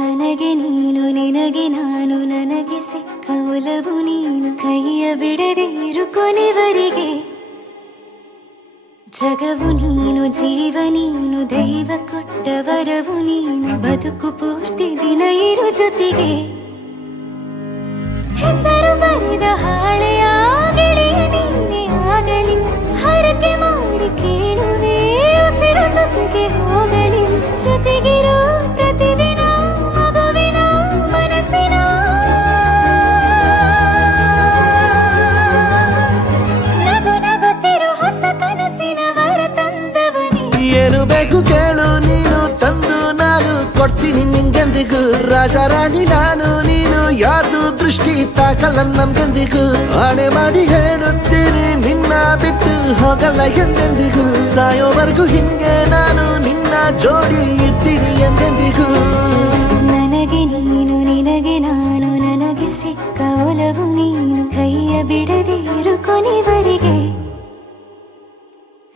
ನನಗೆ ನೀನು ನಿನಗೆ ನಾನು ನನಗೆ ಸಿಕ್ಕ ಒಲವು ನೀನು ಕೈಯ ಬಿಡದೆ ಇರು ಕೊನೆವರೆಗೆ ಜಗವು ನೀನು ಜೀವ ನೀನು ದೈವ ಕೊಟ್ಟ ವರವು ನೀನು ಬದುಕು ಪೂರ್ತಿ ದಿನ ಇರು ಜೊತೆಗೆ ಹೆಸರು ಬರೆದ ಹಾಳೆಯಾಗಲಿ ನೀನೇ ಆಗಲಿ ಹರಕೆ ಮಾಡಿ ಕೇಳುವೆ ಉಸಿರು ಜೊತೆಗೆ ಹೋಗಲಿ ಜೊತೆಗಿರೋ ಪ್ರತಿದಿನ ಏನು ಬೇಕು ಕೇಳು ನೀನು ತಂದು ನಾನು ಕೊಡ್ತೀನಿ ನಿಂಗೆಂದಿಗೂ ರಾಜ ರಾಣಿ ನಾನು ನೀನು ಯಾರ್ದು ದೃಷ್ಟಿ ತಾಕಲ್ಲ ನಮ್ಗೆಂದಿಗೂ ಆಣೆ ಮಾಡಿ ಹೇಳುತ್ತೀನಿ ನಿನ್ನ ಬಿಟ್ಟು ಹೋಗಲ್ಲ ಎಂದೆಂದಿಗೂ ಸಾಯೋವರೆಗೂ ಹಿಂಗೆ ನಾನು ನಿನ್ನ ಜೋಡಿ ಇರ್ತೀನಿ ಎಂದೆಂದಿಗೂ ನನಗೆ ನೀನು ನಿನಗೆ ನಾನು ನನಗೆ ಸಿಕ್ಕ ಒಲವು ನೀನು ಕೈಯ ಬಿಡದೆ ಇರು ಕೊನೆವರೆಗೆ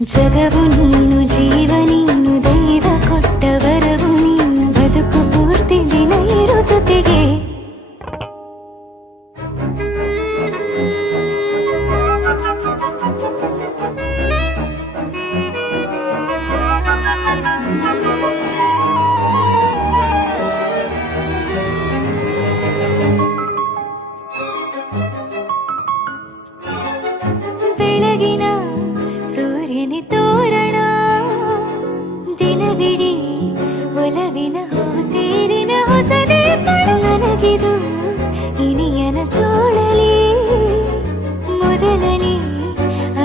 ಜಗವು ನೀನು ಜೀವ ನೀನು ದೈವ ಕೊಟ್ಟ ವರವು ನೀನು ಬದುಕು ಪೂರ್ತಿ ದಿನ ಇರು ಜೊತೆಗೆ ಬೆಳಗಿನ ಸೂರ್ಯನ ತೋರಣ ದಿನವಿಡೀ ಒಲವಿನ ಹೋತೇರಿನ ಹೊಸದೇ ನನಗಿದು ಇನಿಯನ ತೋಳಲಿ ಮೊದಲನೇ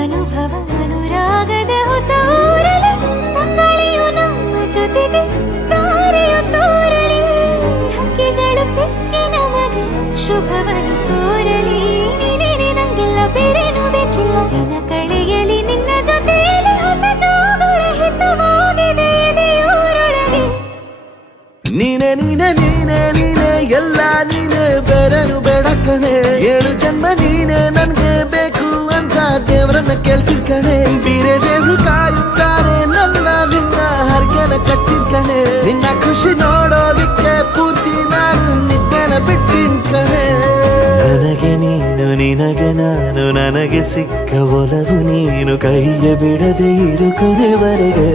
ಅನುಭವ ಅನುರಾಗದ ಹೊಸ ಊರಲಿ ತಂಗಳಿಯು ನಮ್ಮ ಜೊತೆಗೆ ತಾರೆಯು ತೋರಲಿ ಹಕ್ಕಿಗಳು ಸಿಕ್ಕಿ ನಮಗೆ ಶುಭವನ್ನು ಕೋರಲಿ ನೀನೇ ನಂಗೆಲ್ಲ ಬೇರೇನು ಬೇಕಿಲ್ಲ ದಿನ ಕಳೆಯಲಿ ನಿನ್ನ ಜೊತೆಯಲ್ಲಿ ಹೊಸ ಜೋಗುಳ ಹಿತವಾಗಿದೆ ದೇವರೊಳಗೆ ನೀನೆ ನೀನೆ ನೀನೆ ನೀನೆ ಎಲ್ಲ ನೀನೆ ಬೇರೆನು ಬೇಡ ಕಣೆ ಏಳು ಜನ್ಮ ನೀನೆ ನನ್ಗೆ ಬೇಕು ಅಂತ ದೇವರನ್ನ ಕೇಳ್ತೀನಿ ಕಣೆ ಬೇರೆ ದೇವ್ರು ಕಾಯುತ್ತಾರೆ ನನ್ನ ನಿನ್ನ ಹರ್ಗೆನ ಕಟ್ಟಿನ ಕಣೆ ನಿನ್ನ ಖುಷಿ ನೋಡೋದಿಕ್ಕೆ ಪೂರ್ತಿ ನಾನು ನಿದ್ದೆನ ಬಿಟ್ಟಿನ ಕಣೆ ನನಗೆ ನೀನು ನಿನಗೆ ನಾನು ನನಗೆ ಸಿಕ್ಕ ಒಲವು ನೀನು ಕೈಯ ಬಿಡದೆ ಇರು ಕೊನೆವರೆಗೆ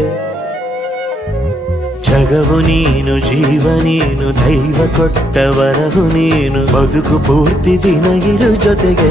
ಜಗವು ನೀನು ಜೀವ ನೀನು ದೈವ ಕೊಟ್ಟ ವರವು ನೀನು ಬದುಕು ಪೂರ್ತಿ ದಿನ ಇರು ಜೊತೆಗೆ